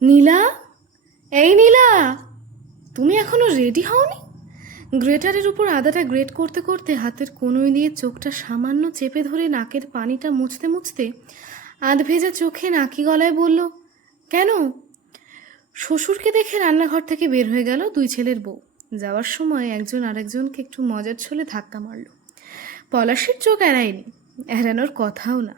নীলা, এই নীলা, তুমি এখনো রেডি হওনি? গ্রেটারের উপর আদাটা গ্রেট করতে করতে হাতের কনুই দিয়ে চোখটা সামান্য চেপে ধরে নাকের পানিটা মুছতে মুছতে আধ ভেজা চোখে নাকি গলায় বলল, কেন? শ্বশুরকে দেখে রান্নাঘর থেকে বের হয়ে গেল দুই ছেলের বউ। যাওয়ার সময় একজন আরেকজনকে একটু মজার ছলে ধাক্কা মারল। পলাশের চোখ এড়ায়নি, এড়ানোর কথাও না।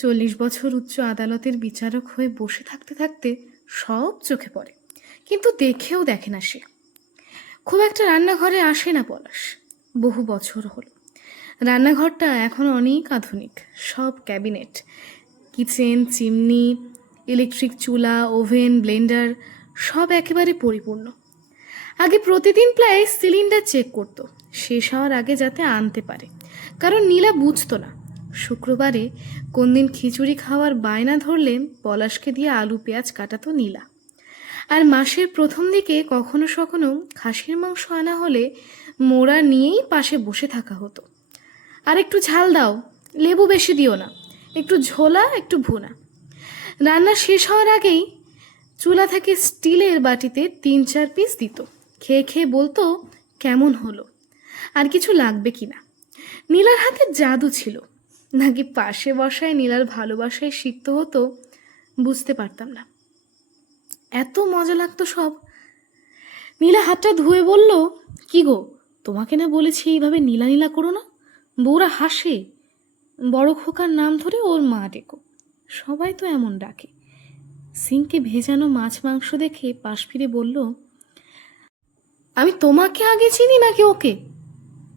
40 বছর উচ্চ আদালতের বিচারক হয়ে বসে থাকতে থাকতে সব চোখে পড়ে, কিন্তু দেখেও দেখে না সে। খুব একটা রান্নাঘরে আসে না পলাশ, বহু বছর হলো। রান্নাঘরটা এখন অনেক আধুনিক, সব ক্যাবিনেট, কিচেন, চিমনি, ইলেকট্রিক চুলা, ওভেন, ব্লেন্ডার, সব একেবারে পরিপূর্ণ। আগে প্রতিদিন প্রায় সিলিন্ডার চেক করতো, শেষ হওয়ার আগে যাতে আনতে পারে। কারণ নীলা বুঝতো না, শুক্রবারে কোন দিন খিচুড়ি খাওয়ার বায়না ধরলেন পলাশকে দিয়ে আলু পেঁয়াজ কাটাতো নীলা। আর মাসের প্রথম দিকে কখনো কখনো খাসির মাংস আনা হলে মোড়া নিয়েই পাশে বসে থাকা হতো। আর একটু ঝাল দাও, লেবু বেশি দিও না, একটু ঝোলা, একটু ভুনা। রান্না শেষ হওয়ার আগেই চুলা থেকে স্টিলের বাটিতে 3-4 পিস দিত। খেয়ে খেয়ে বলতো কেমন হলো, আর কিছু লাগবে কিনা। নীলার হাতে জাদু ছিল, নাকি পাশে বসায় নীলার ভালোবাসায় শিখতে হতো বুঝতে পারতাম না। এত মজা লাগতো সব। নীলা হাতটা ধুয়ে বলল, কি গো, তোমাকে না বলেছি এইভাবে নীলা নীলা করো না? বউরা হাসে। বড় খোকার নাম ধরে ওর মা ডেকো, সবাই তো এমন ডাকে। সিঙ্কে ভেজানো মাছ মাংস দেখে পাশ ফিরে বলল, আমি তোমাকে আগে চিনি নাকি ওকে?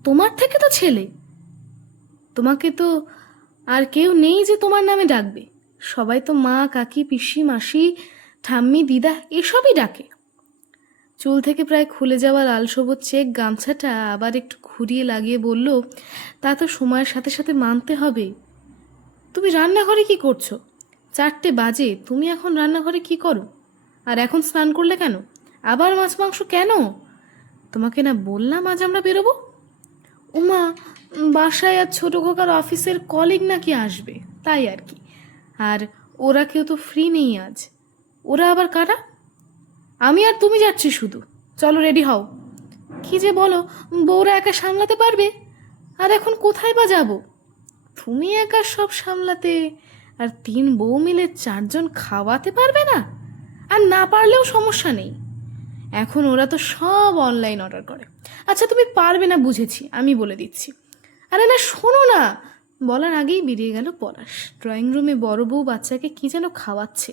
তোমার থেকে তো ছেলে, তোমাকে তো আর কেউ নেই যে তোমার নামে ডাকবে। সবাই তো মা, কাকি, পিসি, মাসি, ঠাম্মি, দিদা এসবই ডাকে। চুল থেকে প্রায় খুলে যাওয়া লাল সবুজ চেক গামছাটা আবার একটু ঘুরিয়ে লাগিয়ে বলল, তা তো সময়ের সাথে সাথে মানতে হবে। তুমি রান্নাঘরে কি করছো? 4টে বাজে, তুমি এখন রান্নাঘরে কি করো? আর এখন স্নান করলে কেন? আবার মাছ মাংস কেন? তোমাকে না বললাম আজ আমরা বেরোবো? উমা, বাসায় আর ছোটো খোকার অফিসের কলিগ নাকি আসবে, তাই আর কি। আর ওরা কেউ তো ফ্রি নেই আজ। ওরা আবার কারা? আমি আর তুমি যাচ্ছি শুধু, চলো রেডি হও। কি যে বলো, বউরা একা সামলাতে পারবে? আর এখন কোথায় বা যাব? তুমি একা সব সামলাতে আর 3 বউ মিলে 4 জন খাওয়াতে পারবে না? আর না পারলেও সমস্যা নেই, এখন ওরা তো সব অনলাইন অর্ডার করে। আচ্ছা তুমি পারবে না বুঝেছি, আমি বলে দিচ্ছি। আরে না শোনো না, বলার আগেই বেরিয়ে গেল পলাশ। ড্রয়িং রুমে বড় বউ বাচ্চাকে কি যেন খাওয়াচ্ছে।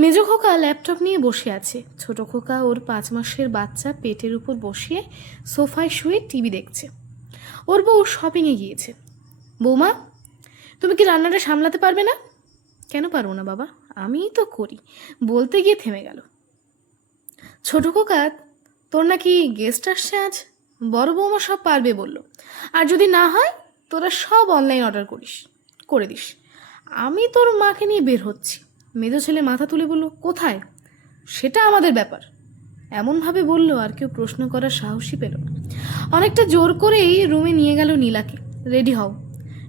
মেজো খোকা ল্যাপটপ নিয়ে বসে আছে, ছোট খোকা ওর 5 মাসের বাচ্চা পেটের উপর বসিয়ে সোফায় শুয়ে টিভি দেখছে। ওর বউ শপিংয়ে গিয়েছে। বৌমা, তুমি কি রান্নাটা সামলাতে পারবে না? কেন পারবো না বাবা, আমিই তো করি, বলতে গিয়ে থেমে গেল। ছোট খোকা, তোর নাকি গেস্ট আসছে আজ? বড় বৌমা সব পারবে বলল। আর যদি না হয় তোরা সব অনলাইন অর্ডার করে দিস। আমি তোর মাকে নিয়ে বের হচ্ছি। মেজো ছেলে মাথা তুলে বলল, কোথায়? সেটা আমাদের ব্যাপার। এমনভাবে বলল আর কেউ প্রশ্ন করার সাহসই পেল না। অনেকটা জোর করেই রুমে নিয়ে গেল নীলাকে। রেডি হও।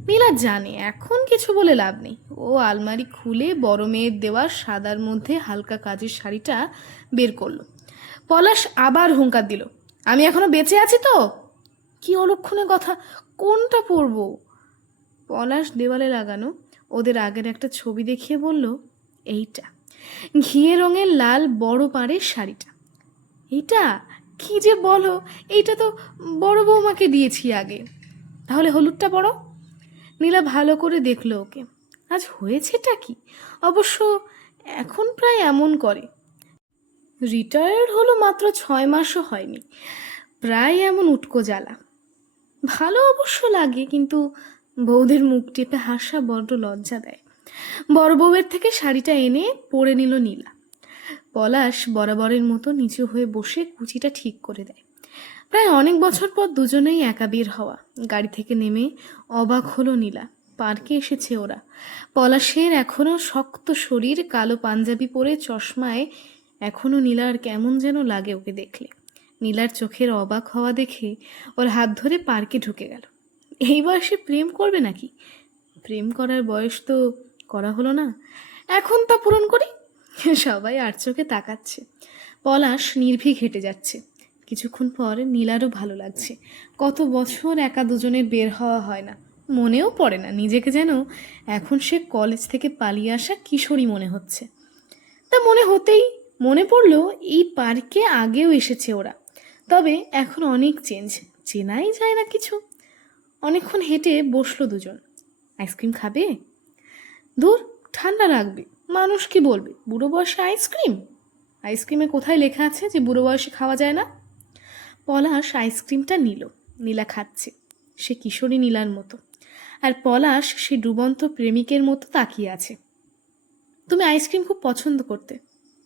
নীলা জানে এখন কিছু বলে লাভ নেই। ও আলমারি খুলে বড় মেয়ের দেওয়া সাদার মধ্যে হালকা কাজের শাড়িটা বের করলো। পলাশ আবার হুঙ্কার দিল, আমি এখনো বেঁচে আছি তো? কি অলক্ষণে কথা, কোনটা পরবো? পলাশ দেওয়ালে লাগানো ওদের আগের একটা ছবি দেখিয়ে বলল, এইটা, ঘিয়ে রঙের লাল বড় পাড়ের শাড়িটা। এইটা? কি যে বলো, এইটা তো বড় বৌমাকে দিয়েছি আগে। তাহলে হলুদটা পরো। নীলা ভালো করে দেখলো ওকে। আজ হয়েছেটা কি? অবশ্য এখন প্রায় এমন করে। রিটায়ার্ড হলো মাত্র 6 মাসও হয়নি, প্রায় এমন উটকো জ্বালা। ভালো অবশ্য লাগে, কিন্তু বউদের মুখ টিপে হাসা বড্ড লজ্জা দেয়। বড় বউয়ের থেকে শাড়িটা এনে পরে নিল নীলা। পলাশ বরাবরের মতো নিচু হয়ে বসে কুচিটা ঠিক করে দেয়। প্রায় অনেক বছর পর দুজনেই একা বের হওয়া। গাড়ি থেকে নেমে অবাক হলো নীলা। পার্কে এসেছে ওরা। পলাশের এখনো শক্ত শরীর, কালো পাঞ্জাবি পরে চশমায় এখনো নীলার কেমন যেন লাগে ওকে দেখলে। নীলার চোখের অবাক হওয়া দেখে ওর হাত ধরে পার্কে ঢুকে গেল। এই বয়সে প্রেম করবে নাকি? প্রেম করার বয়স তো করা হলো না, এখন তা পূরণ করি। সবাই আর চোখে তাকাচ্ছে। পলাশ নির্ভীক হেঁটে যাচ্ছে। কিছুক্ষণ পর নীলারও ভালো লাগছে। কত বছর একা দুজনের বের হওয়া হয় না, মনেও পড়ে না নিজেকে, যেন এখন সে কলেজ থেকে পালিয়ে আসা কিশোরী মনে হচ্ছে। তা মনে হতেই মনে পড়লো এই পার্কে আগেও এসেছে ওরা, তবে এখন অনেক চেঞ্জ, চেনাই যায় না কিছু। অনেকক্ষণ হেঁটে বসলো দুজন। আইসক্রিম খাবে? দূর, ঠান্ডা লাগবে, মানুষ কি বলবে, বুড়ো বয়সে আইসক্রিম? আইসক্রিমে কোথায় লেখা আছে যে বুড়ো বয়সে খাওয়া যায় না? পলাশ আইসক্রিমটা নিল। নীলা খাচ্ছে, সে কিশোরী নীলার মতো, আর পলাশ সে ডুবন্ত প্রেমিকের মতো তাকিয়ে আছে। তুমি আইসক্রিম খুব পছন্দ করতে,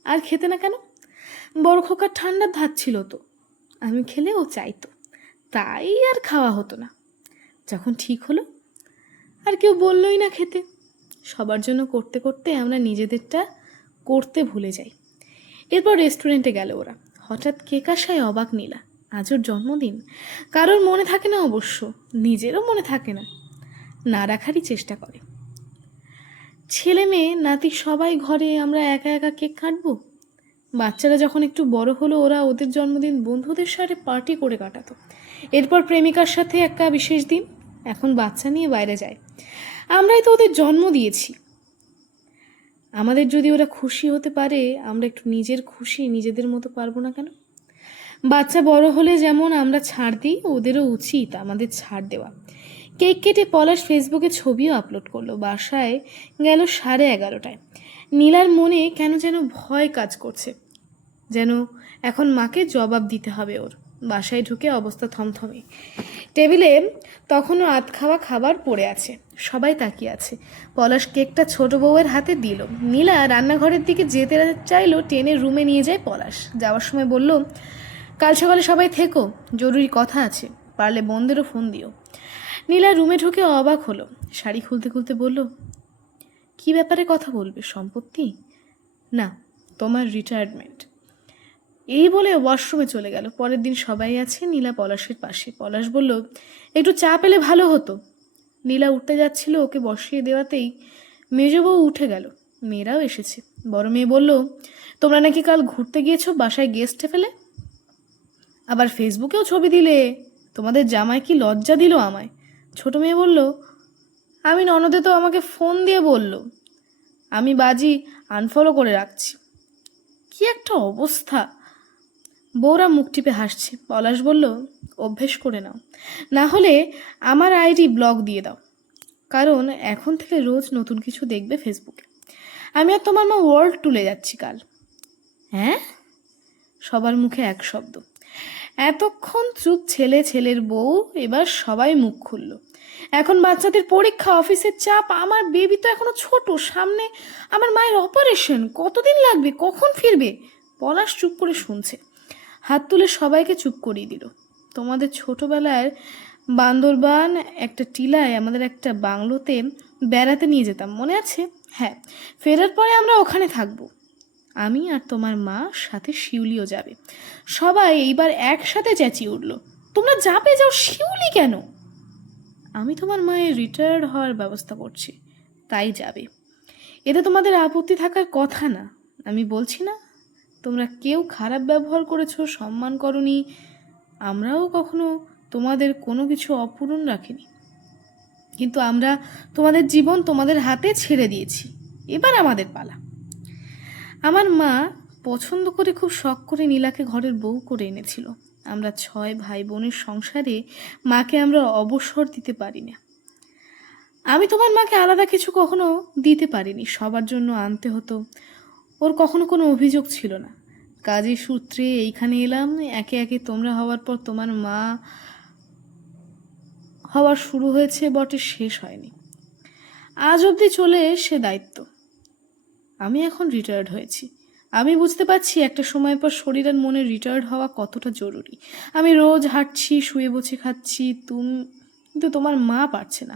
আর খেতে না কেন? বড় খোকার ঠান্ডার ধাত ছিল তো, আমি খেলে ও চাইতো, তাই আর খাওয়া হতো না। যখন ঠিক হলো, আর কেউ বললই না খেতে। সবার জন্য করতে করতে আমরা নিজেদেরটা করতে ভুলে যাই। এরপর রেস্টুরেন্টে গেল ওরা। হঠাৎ কেক আসায় অবাক নীলা। আজ ওর জন্মদিন। কারোর মনে থাকে না অবশ্য, নিজেরও মনে থাকে না, না রাখারই চেষ্টা করে। ছেলে মেয়ে নাতি সবাই ঘরে, আমরা একা একা কেক কাটবো? বাচ্চারা যখন একটু বড় হলো, ওরা ওদের জন্মদিন বন্ধুদের সাথে পার্টি করে কাটাতো। এরপর প্রেমিকার সাথে একটা বিশেষ দিন। এখন বাচ্চা নিয়ে বাইরে যায়। আমরাই তো ওদের জন্ম দিয়েছি। আমাদের যদি ওরা খুশি হতে পারে, আমরা একটু নিজের খুশি নিজেদের মতো পারবো না কেন? বাচ্চা বড় হলে যেমন আমরা ছাড় দিই, ওদেরও উচিত আমাদের ছাড় দেওয়া। কেক কেটে পলাশ ফেসবুকে ছবিও আপলোড করলো। বাসায় গেল 11:30টায়। নীলার মনে কেন যেন ভয় কাজ করছে, যেন এখন মাকে জবাব দিতে হবে ওর। বাসায় ঢুকে অবস্থা থমথমে। টেবিলে তখনও আধ খাওয়া খাবার পড়ে আছে, সবাই তাকিয়ে আছে। পলাশ কেকটা ছোট বউয়ের হাতে দিল। নীলা রান্নাঘরের দিকে যেতে চাইলো, টেনে রুমে নিয়ে যায় পলাশ। যাওয়ার সময় বলল, কাল সকালে সবাই থেকো, জরুরি কথা আছে, পারলে বোনদেরও ফোন দিও। নীলা রুমে ঢুকে অবাক হলো। শাড়ি খুলতে খুলতে বলল, কি ব্যাপারে কথা বলবে? সম্পত্তি? না, তোমার রিটায়ারমেন্ট। এই বলে ওয়াশরুমে চলে গেল। পরের দিন সবাই আছে, নীলা পলাশের পাশে। পলাশ বলল, একটু চা পেলে ভালো হতো। নীলা উঠতে যাচ্ছিল, ওকে বসিয়ে দেওয়াতেই মেজ বউ উঠে গেল। মেয়েরাও এসেছে। বড় মেয়ে বলল, তোমরা নাকি কাল ঘুরতে গিয়েছো, বাসায় গেস্টে ফেলে, আবার ফেসবুকেও ছবি দিলে। তোমাদের জামাই কি লজ্জা দিল আমায়? ছোট মেয়ে বলল, আমি ননদে তো আমাকে ফোন দিয়ে বলল, আমি বাজি আনফলো করে রাখছি। কি একটা অবস্থা! বউরা মুখ টিপে হাসছে। পলাশ বলল, অভ্যেস করে নাও, না হলে আমার আইডি ব্লক দিয়ে দাও, কারণ এখন থেকে রোজ নতুন কিছু দেখবে ফেসবুকে। আমি আর তোমার মা ওয়ার্ল্ড ট্যুরে যাচ্ছি কাল। হ্যাঁ? সবার মুখে এক শব্দ। এতক্ষণ চুপ ছেলে, ছেলের বউ, এবার সবাই মুখ খুলল। এখন বাচ্চাদের পরীক্ষা, অফিসের চাপ, আমার বেবি তো এখনো ছোট, সামনে আমার মায়ের অপারেশন, কতদিন লাগবে, কখন ফিরবে? পলাশ চুপ করে শুনছে, হাত তুলে সবাইকে চুপ করিয়ে দিল। তোমাদের ছোটবেলায় বান্দরবান একটা টিলায় আমাদের একটা বাংলোতে বেড়াতে নিয়ে যেতাম, মনে আছে? হ্যাঁ, ফেরার পরে আমরা ওখানে থাকবো, আমি আর তোমার মা, সাথে শিউলিও যাবে। সবাই এইবার একসাথে চেঁচিয়ে উঠল, তোমরা যাবে? যাও, শিউলি কেন? আমি তোমার মায়ের রিটায়ার্ড হওয়ার ব্যবস্থা করছি, তাই যাবে। এতে তোমাদের আপত্তি থাকার কথা না। আমি বলছি না তোমরা কেউ খারাপ ব্যবহার করেছো, সম্মান করনি, আমরাও কখনো তোমাদের কোনো কিছু অপূরণ রাখিনি, কিন্তু আমরা তোমাদের জীবন তোমাদের হাতে ছেড়ে দিয়েছি, এবার আমাদের পালা। আমার মা পছন্দ করে, খুব শখ করে নীলাকে ঘরের বউ করে এনেছিল। আমরা 6 ভাই বোনের সংসারে মাকে আমরা অবসর দিতে পারি না। আমি তোমার মাকে আলাদা কিছু কখনো দিতে পারিনি, সবার জন্য আনতে হতো। ওর কখনো কোনো অভিযোগ ছিল না। কাজের সূত্রে এইখানে এলাম, একে একে তোমরা হওয়ার পর তোমার মা হওয়ার শুরু হয়েছে বটে, শেষ হয়নি। আজ অবধি চলে সে দায়িত্ব। আমি এখন রিটায়ার্ড হয়েছি। আমি বুঝতে পারছি একটা সময় পর শরীর আর মনে রিটায়ার্ড হওয়া কতটা জরুরি। আমি রোজ হাঁটছি, শুয়ে বসে খাচ্ছি, কিন্তু তোমার মা পারছে না।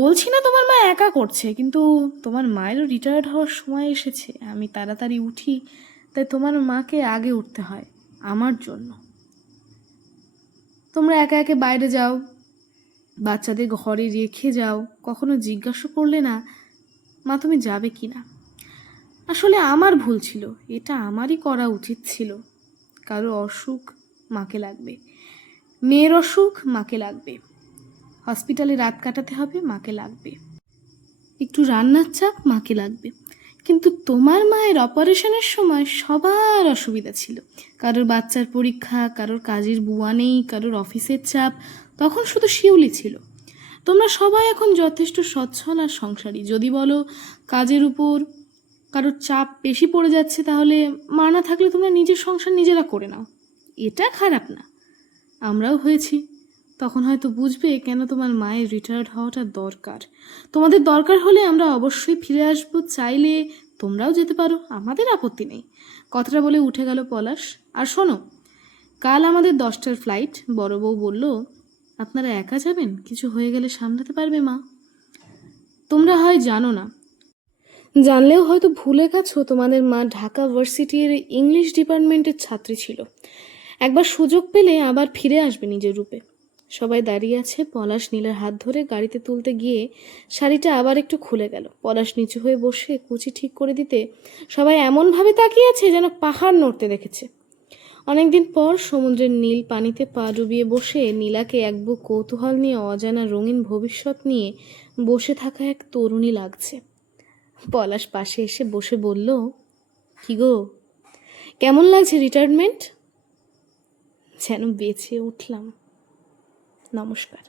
বলছি না তোমার মা একা করছে, কিন্তু তোমার মায়েরও রিটায়ার্ড হওয়ার সময় এসেছে। আমি তাড়াতাড়ি উঠি, তাই তোমার মাকে আগে উঠতে হয় আমার জন্য। তোমরা একা একে বাইরে যাও, বাচ্চাদের ঘরে রেখে যাও, কখনো জিজ্ঞাসা করলে না মা তুমি যাবে কি না? আসলে আমার ভুল ছিল, এটা আমারই করা উচিত ছিল। কারোর অসুখ মাকে লাগবে, মেয়ের অসুখ মাকে লাগবে, হসপিটালে রাত কাটাতে হবে মাকে লাগবে, একটু রান্নার চাপ মাকে লাগবে। কিন্তু তোমার মায়ের অপারেশনের সময় সবার অসুবিধা ছিল। কারোর বাচ্চার পরীক্ষা, কারোর কাজের বুয়া নেই, কারোর অফিসের চাপ, তখন শুধু শিউলি ছিল। তোমরা সবাই এখন যথেষ্ট সচ্ছল আর সংসারী। যদি বলো কাজের উপর কারোর চাপ বেশি পড়ে যাচ্ছে, তাহলে মা না থাকলে তোমরা নিজের সংসার নিজেরা করে নাও, এটা খারাপ না। আমরাও হয়েছি, তখন হয়তো বুঝবে কেন তোমার মায়ের রিটায়ার্ড হওয়াটা দরকার। তোমাদের দরকার হলে আমরা অবশ্যই ফিরে আসবো, চাইলে তোমরাও যেতে পারো, আমাদের আপত্তি নেই। কথাটা বলে উঠে গেল পলাশ। আর শোনো, কাল আমাদের 10টার ফ্লাইট। বড় বউ বলল, আপনারা একা যাবেন? কিছু হয়ে গেলে সামলাতে পারবে মা। তোমরা হয় জানো না, জানলেও হয়তো ভুলে গেছো, তোমাদের মা ঢাকা ভার্সিটির ইংলিশ ডিপার্টমেন্টের ছাত্রী ছিল। একবার সুযোগ পেলে আবার ফিরে আসবে নিজের রূপে। সবাই দাঁড়িয়ে আছে। পলাশ নীলার হাত ধরে গাড়িতে তুলতে গিয়ে শাড়িটা আবার একটু খুলে গেল। পলাশ নিচু হয়ে বসে কুচি ঠিক করে দিতে সবাই এমনভাবে তাকিয়ে আছে যেন পাহাড় নড়তে দেখেছে। অনেকদিন পর সমুদ্রের নীল পানিতে পা ডুবিয়ে বসে নীলাকে এক বুক কৌতূহল নিয়ে অজানা রঙিন ভবিষ্যৎ নিয়ে বসে থাকা এক তরুণী লাগছে। পলাশ পাশে এসে বসে বলল, কি গো, কেমন লাগছে রিটায়ারমেন্ট? যেন বেঁচে উঠলাম। নমস্কার।